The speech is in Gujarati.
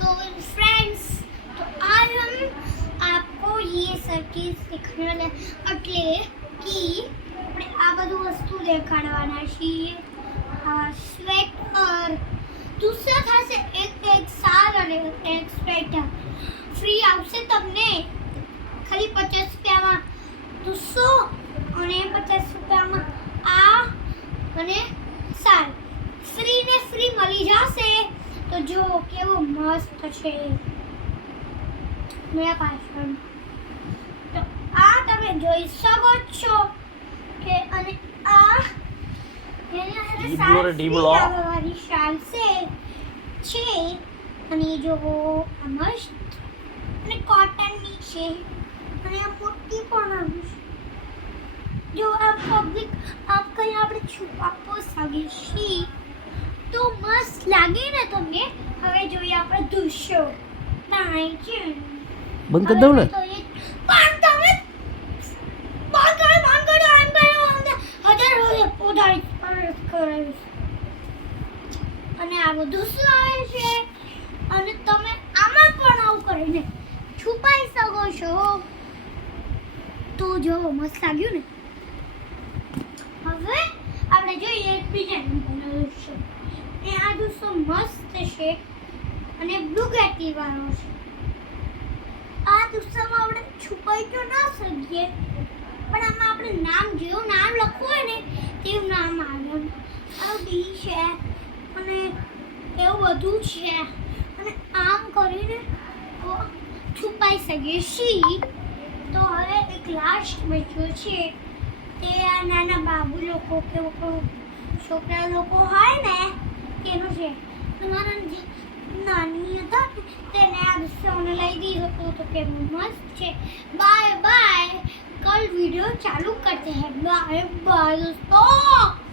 तो फ्रेंड्स, तो आज हम आपको ये सब चीज सिखाने वाले એટલે કે આપણે આ બધું વસ્તુ દેખાડવાના છીએ. સ્વેટર દૂસરા થશે એક સાલ અને એક સ્વેટર ફ્રી આવશે તમને ખાલી 50 રૂપિયામાં. 200 અને 50 રૂપિયામાં આ અને સાલ ફ્રી ને ફ્રી મળી જશે. તો જો કેવો મસ્ત છે મેરા પાછળ. તો આ તમે જોઈ શકો છો કે અને આ એના સારી શાલ છે અને જો આ મસ્ત અને કોટનની છે અને આ મોટી પણ આવી છે. જો આ પબ્લિક આપ કઈ આપણે છુપાપો સાગી છી તો મસ્ત લાગે ને તમને. હવે જોઈએ આપણે દૃશ્યો નાઈ છે બંધ કરી દઉં ને પણ તમે બંધ કરો એમ હજાર ઉધારી કરાવીશ. અને આ બધું શું આવે છે અને તમે આમાં પણ આવું કરીને છુપાઈ શકો છો. તો જો મસ્ત લાગ્યું ને. હવે આપણે જોઈએ બીજા નંબરનો દૃશ્ય. એ આ દૃશ્ય મસ્ત છે અને બ્લુગેટી વાળો છે. આ દૃશ્યમાં આપણે છુપાઈ તો ના શકીએ પણ આમાં આપણે નામ જેવું નામ લખવું હોય ને તેવું નામ આવે. આ ડી છે અને એવું બધું છે અને આમ કરીને છુપાઈ શકીએ છીએ. તો હવે એક લાસ્ટ બચ્યો છે તે આ નાના બાબુ લોકો કે છોકરા લોકો હોય ને તેનું છે. તમારા નાની હતા તેને આ દૃશ્યોને લઈ દીધો તો કેવું મસ્ત છે. Bye bye. कल वीडियो चालू करते हैं. बाय बाय दोस्तों.